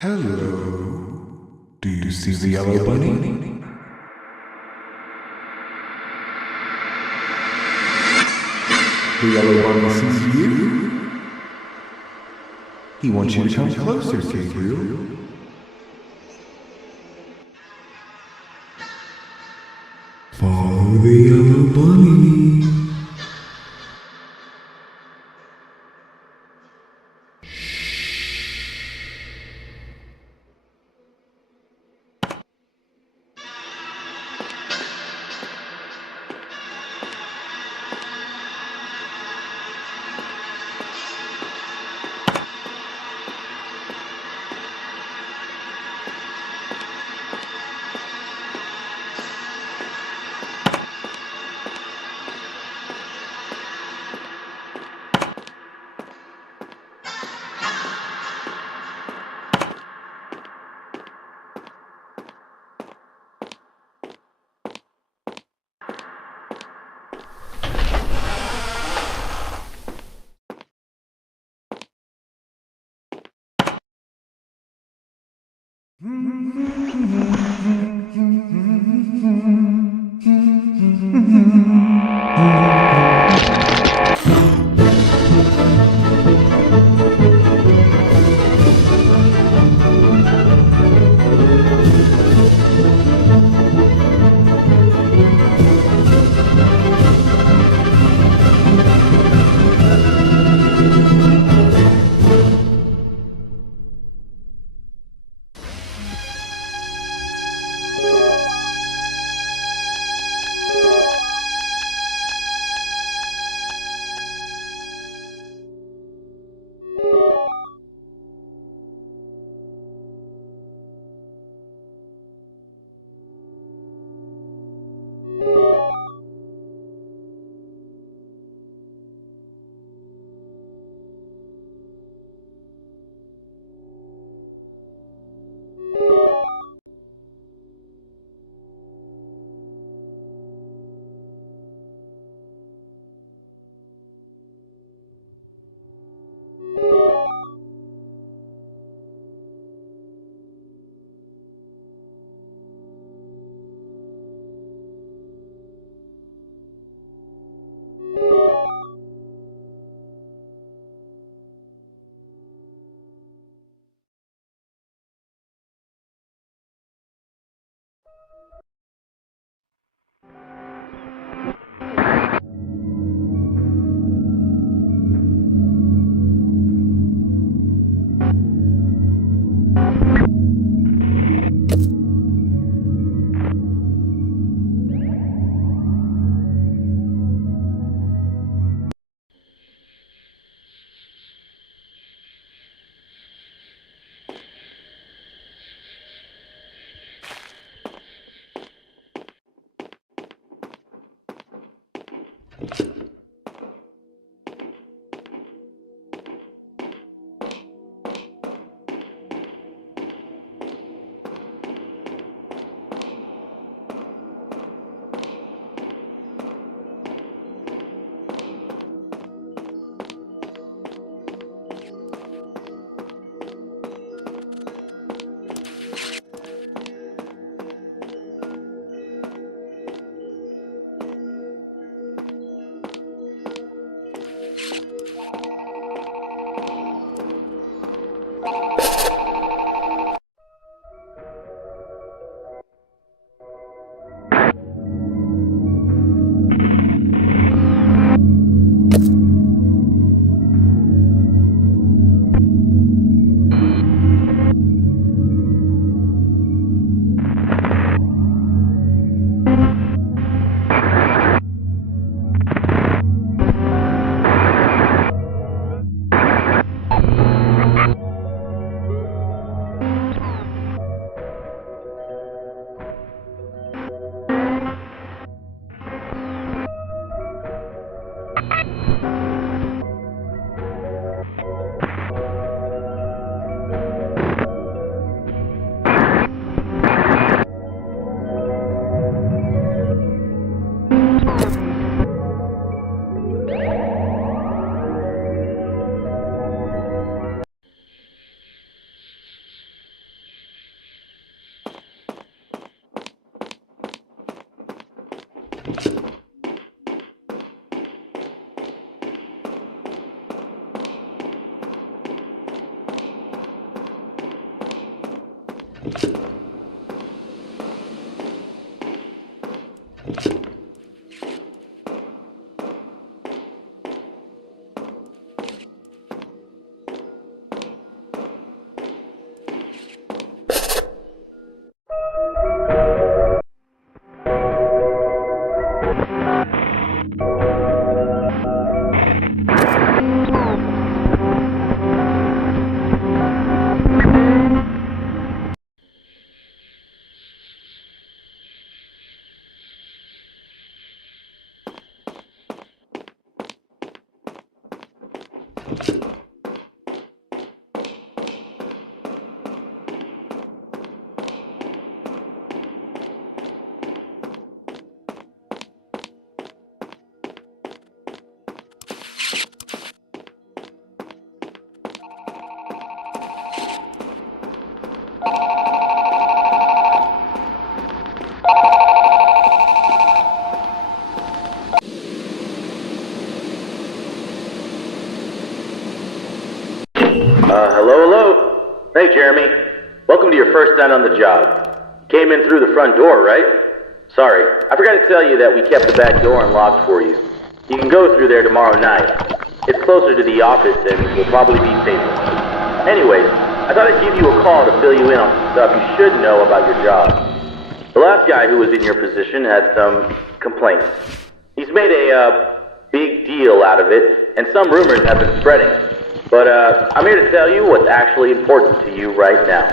Hello. Do you see the yellow bunny? The yellow bunny sees you. He wants you to come closer, Gabriel. Follow the yellow bunny. Hello? Hey, Jeremy. Welcome to your first night on the job. Came in through the front door, right? Sorry, I forgot to tell you that we kept the back door unlocked for you. You can go through there tomorrow night. It's closer to the office and will probably be safer. Anyways, I thought I'd give you a call to fill you in on some stuff you should know about your job. The last guy who was in your position had some complaints. He's made a big deal out of it, and some rumors have been spreading. But I'm here to tell you what's actually important to you right now.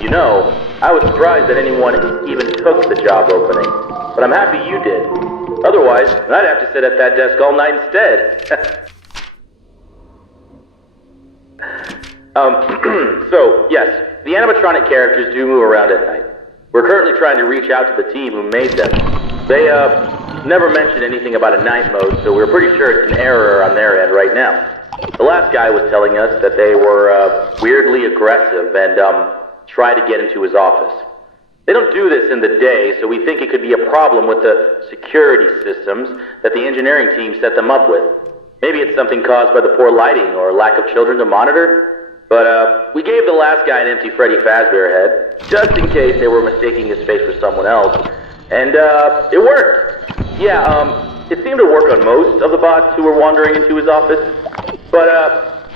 You know, I was surprised that anyone even took the job opening, but I'm happy you did. Otherwise, I'd have to sit at that desk all night instead. So, yes, the animatronic characters do move around at night. We're currently trying to reach out to the team who made them. They, never mentioned anything about a night mode, so we're pretty sure it's an error on their end right now. The last guy was telling us that they were, weirdly aggressive and, tried to get into his office. They don't do this in the day, so we think it could be a problem with the security systems that the engineering team set them up with. Maybe it's something caused by the poor lighting or lack of children to monitor. But, we gave the last guy an empty Freddy Fazbear head, just in case they were mistaking his face for someone else. And, it worked. Yeah, it seemed to work on most of the bots who were wandering into his office. But,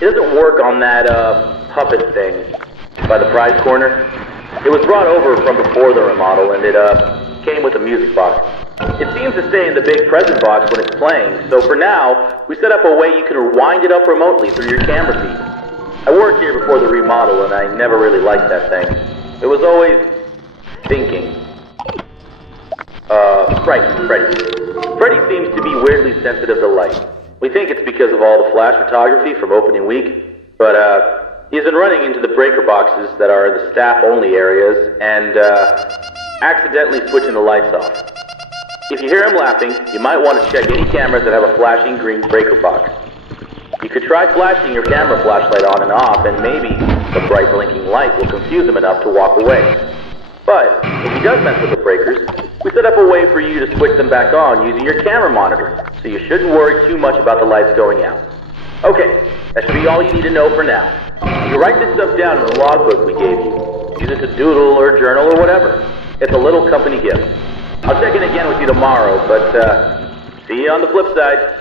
it doesn't work on that, puppet thing by the prize corner. It was brought over from before the remodel, and it, came with a music box. It seems to stay in the big present box when it's playing, so for now, we set up a way you can wind it up remotely through your camera feed. I worked here before the remodel, and I never really liked that thing. It was always thinking. Freddy. Freddy seems to be weirdly sensitive to light. We think it's because of all the flash photography from opening week, but, he's been running into the breaker boxes that are in the staff-only areas, and, accidentally switching the lights off. If you hear him laughing, you might want to check any cameras that have a flashing green breaker box. You could try flashing your camera flashlight on and off, and maybe the bright blinking light will confuse him enough to walk away. But, if he does mess with the breakers, we set up a way for you to switch them back on using your camera monitor, so you shouldn't worry too much about the lights going out. Okay, that should be all you need to know for now. You write this stuff down in the logbook we gave you. Use it to doodle or journal or whatever. It's a little company gift. I'll check in again with you tomorrow, but, see you on the flip side.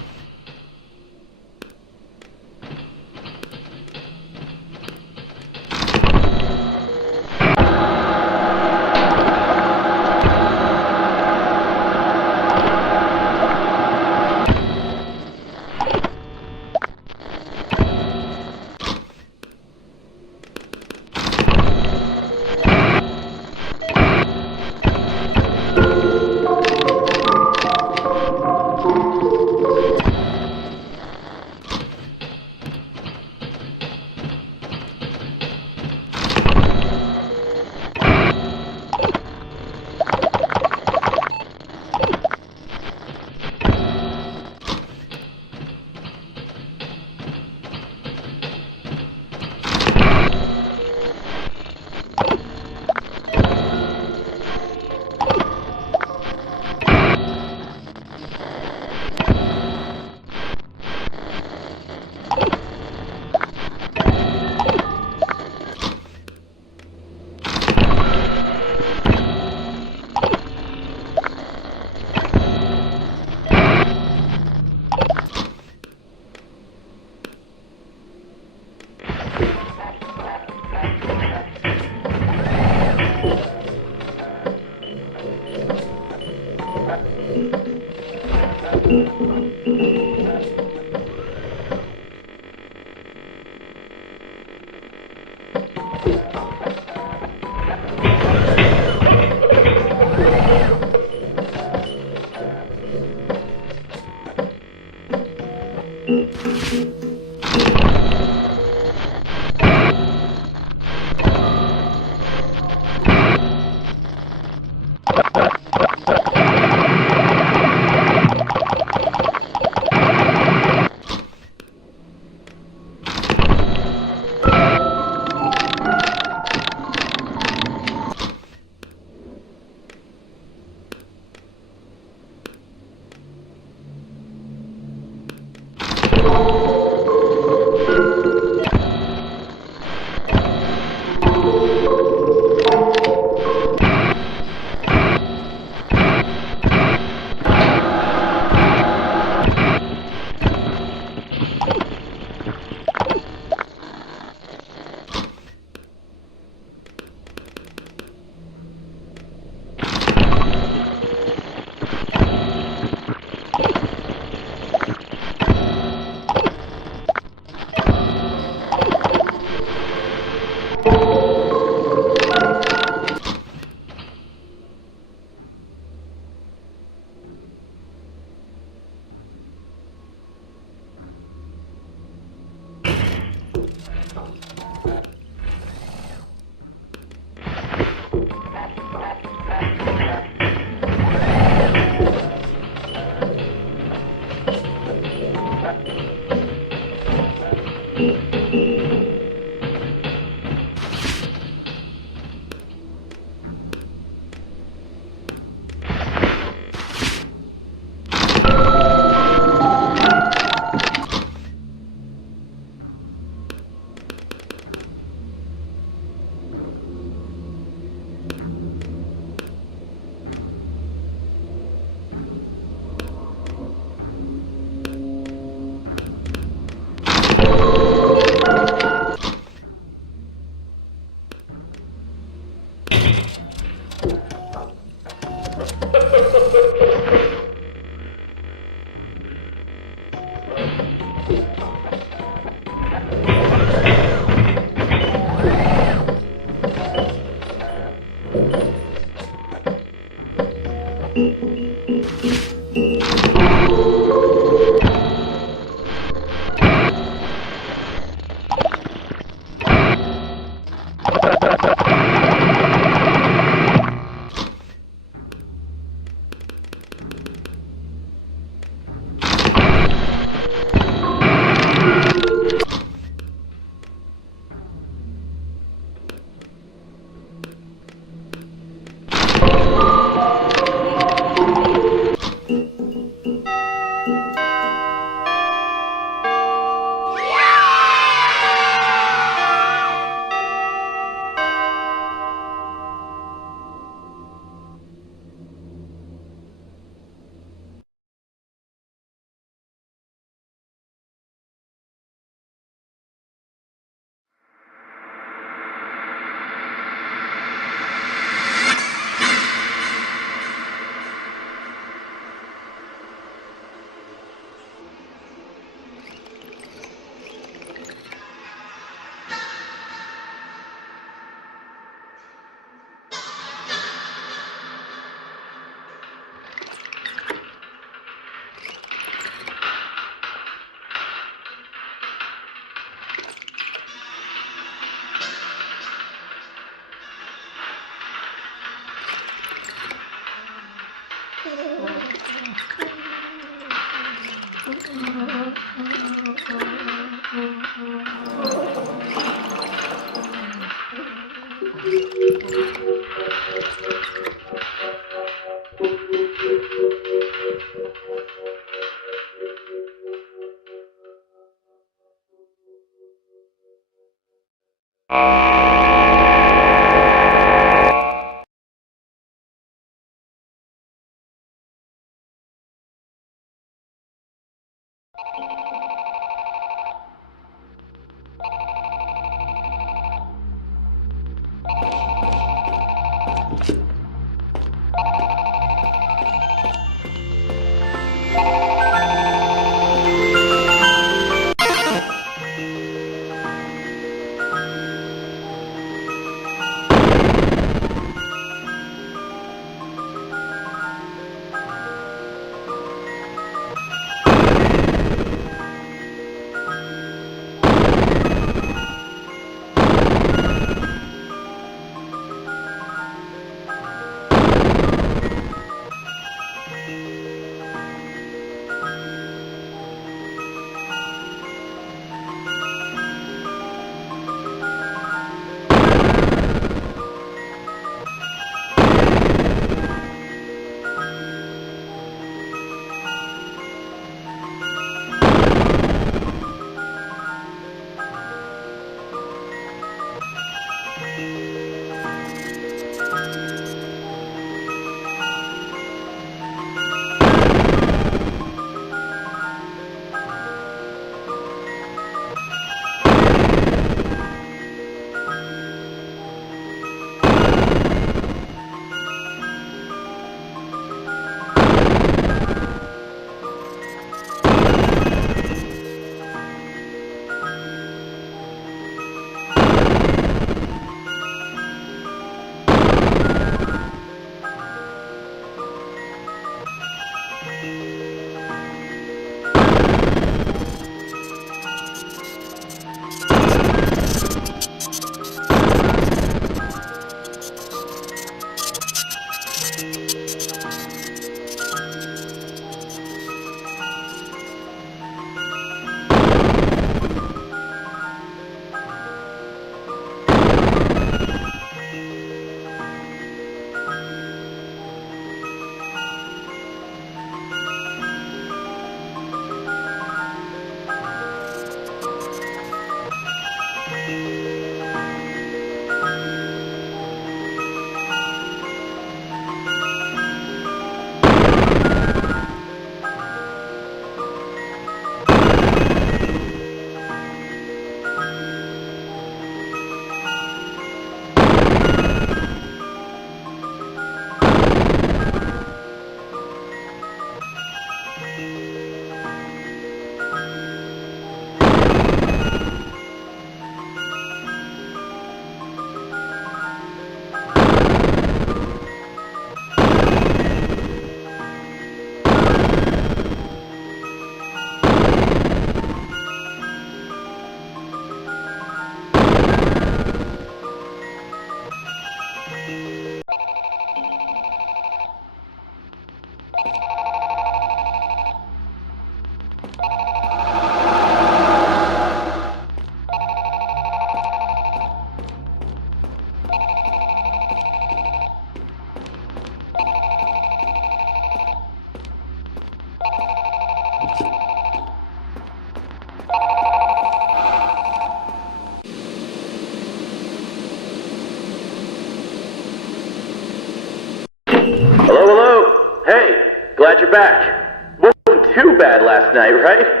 Hello, hello. Hey, glad you're back. Wasn't too bad last night, right?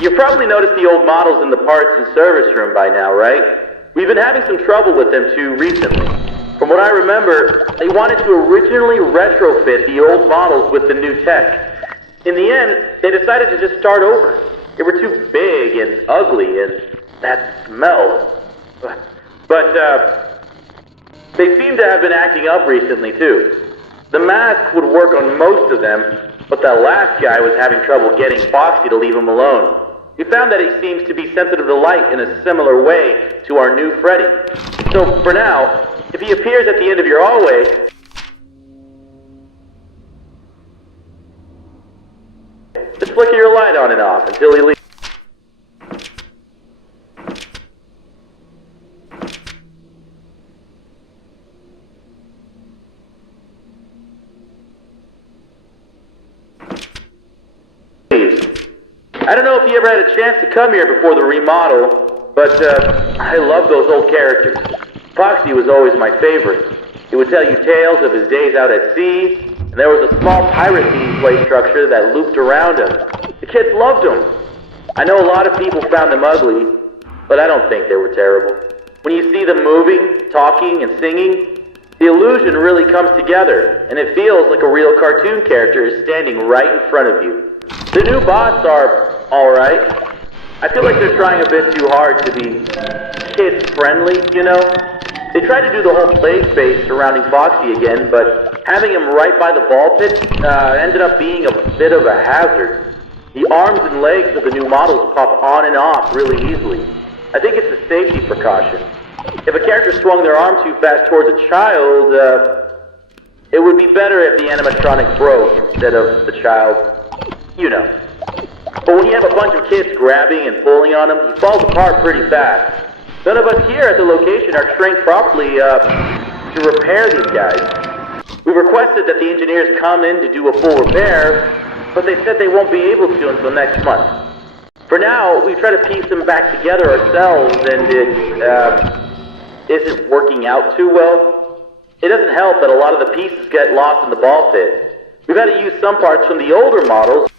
You probably noticed the old models in the parts and service room by now, right? We've been having some trouble with them too recently. From what I remember, they wanted to originally retrofit the old models with the new tech. In the end, they decided to just start over. They were too big and ugly and that smell. But they seem to have been acting up recently too. The mask would work on most of them, but that last guy was having trouble getting Foxy to leave him alone. We found that he seems to be sensitive to light in a similar way to our new Freddy. So for now, if he appears at the end of your hallway, just flicker your light on and off until he leaves. I don't know if you ever had a chance to come here before the remodel, but I love those old characters. Foxy was always my favorite. He would tell you tales of his days out at sea, and there was a small pirate-themed play structure that looped around him. The kids loved him. I know a lot of people found them ugly, but I don't think they were terrible. When you see them moving, talking, and singing, the illusion really comes together, and it feels like a real cartoon character is standing right in front of you. The new bots are alright. I feel like they're trying a bit too hard to be kid-friendly, you know? They tried to do the whole play space surrounding Foxy again, but having him right by the ball pit ended up being a bit of a hazard. The arms and legs of the new models pop on and off really easily. I think it's a safety precaution. If a character swung their arm too fast towards a child, it would be better if the animatronic broke instead of the child, you know. But when you have a bunch of kids grabbing and pulling on him, he falls apart pretty fast. None of us here at the location are trained properly to repair these guys. We requested that the engineers come in to do a full repair, but they said they won't be able to until next month. For now, we try to piece them back together ourselves, and it isn't working out too well. It doesn't help that a lot of the pieces get lost in the ball pit. We've had to use some parts from the older models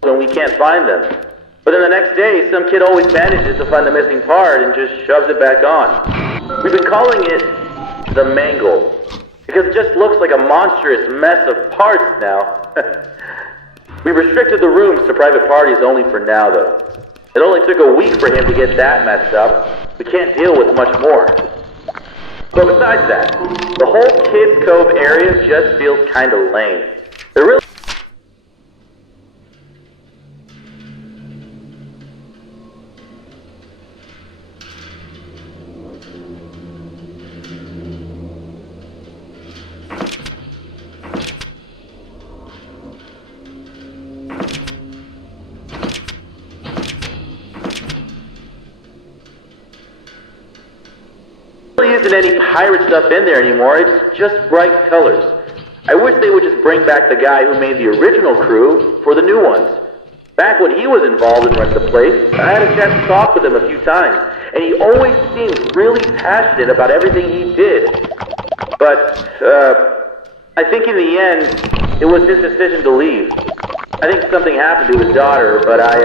when we can't find them. But then the next day, some kid always manages to find the missing part and just shoves it back on. We've been calling it the Mangle, because it just looks like a monstrous mess of parts now. We restricted the rooms to private parties only for now, though. It only took a week for him to get that messed up. We can't deal with much more. But besides that, the whole Kids Cove area just feels kinda lame. There really isn't any pirate stuff in there anymore. It's just bright colors. I wish they would just bring back the guy who made the original crew for the new ones. Back when he was involved in running the place, I had a chance to talk with him a few times, and he always seemed really passionate about everything he did. But, I think in the end, it was his decision to leave. I think something happened to his daughter, but I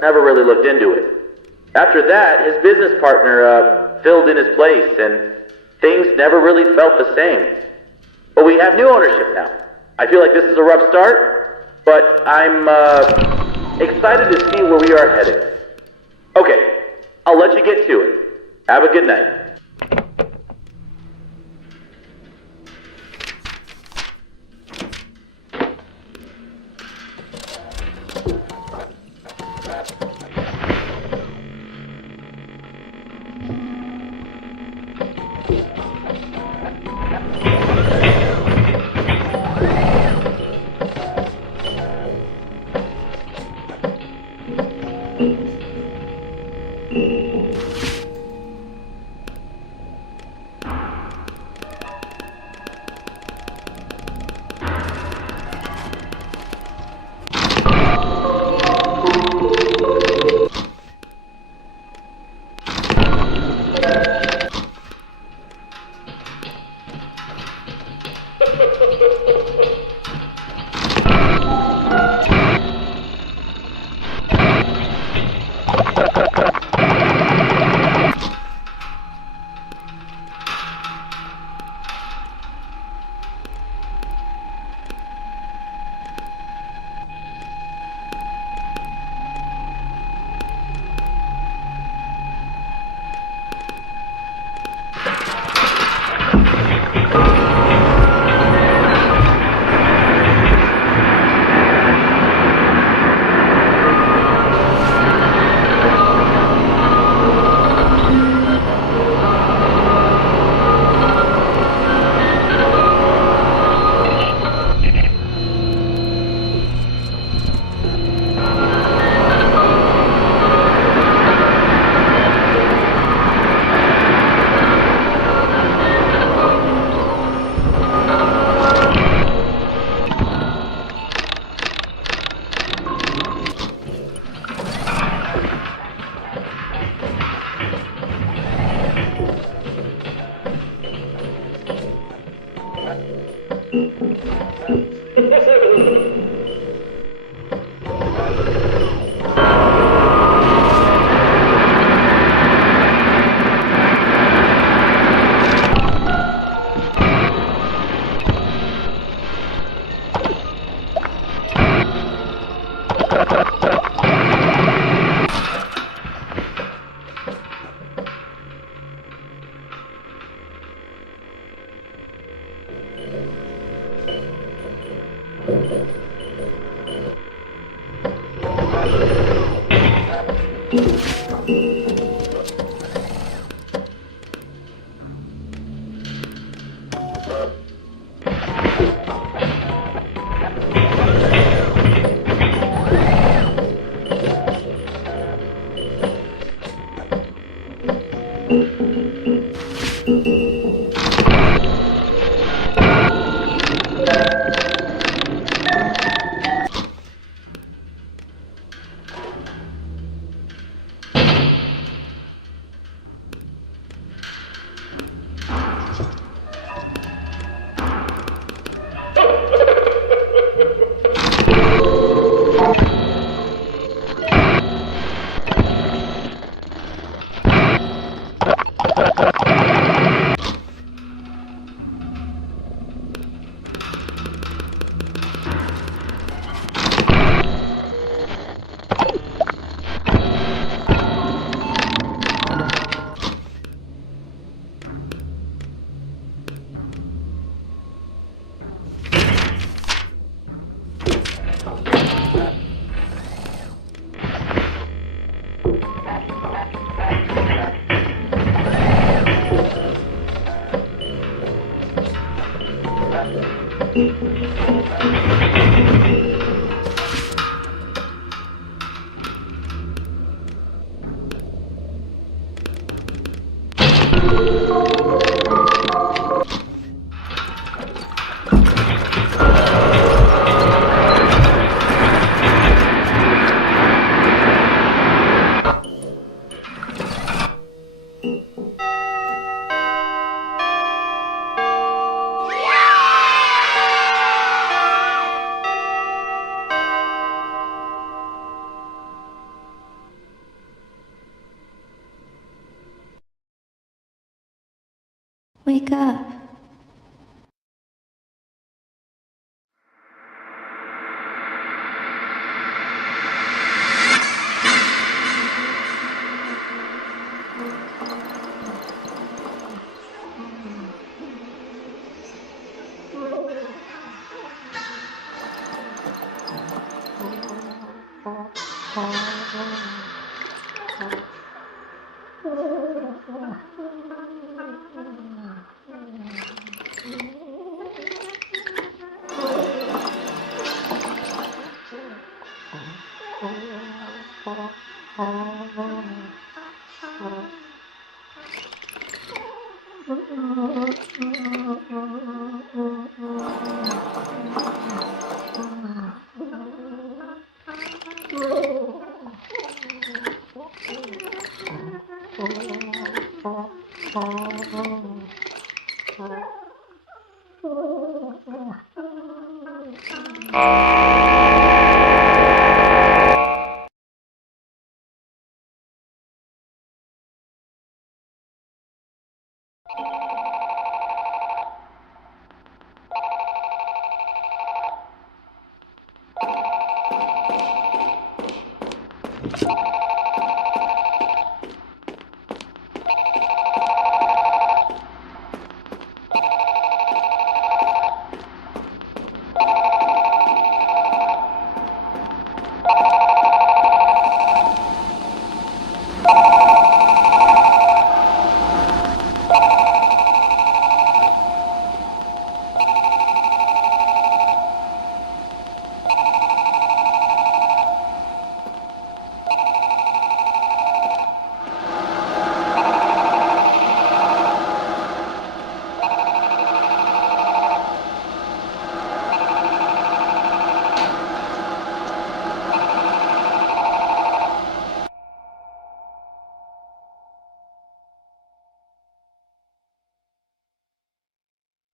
never really looked into it. After that, his business partner filled in his place, and things never really felt the same. But we have new ownership now. I feel like this is a rough start, but I'm excited to see where we are headed. Okay, I'll let you get to it. Have a good night. Wake up. Bye.